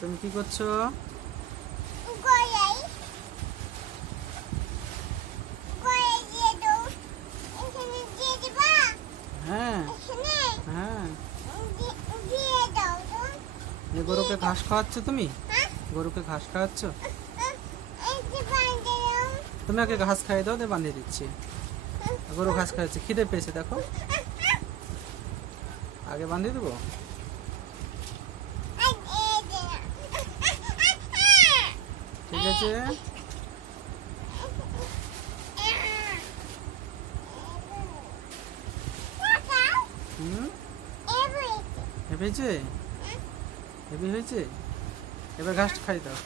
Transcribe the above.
তুমি কি করছো? হ্যাঁ হ্যাঁ, এই গরুকে ঘাস খাওয়াচ্ছ তুমি? গরুকে ঘাস খাওয়াচ্ছ? তুমি আগে ঘাস খাইয়ে দাও, দিয়ে বাঁধিয়ে দিচ্ছি। গরু ঘাস খাওয়াচ্ছে, খিদে পেয়েছে দেখো। আগে বাঁধিয়ে দেবো। ঠিক আছে। হেভি হয়েছে? হেভি হয়েছে? এবার ঘাস খাই দাও।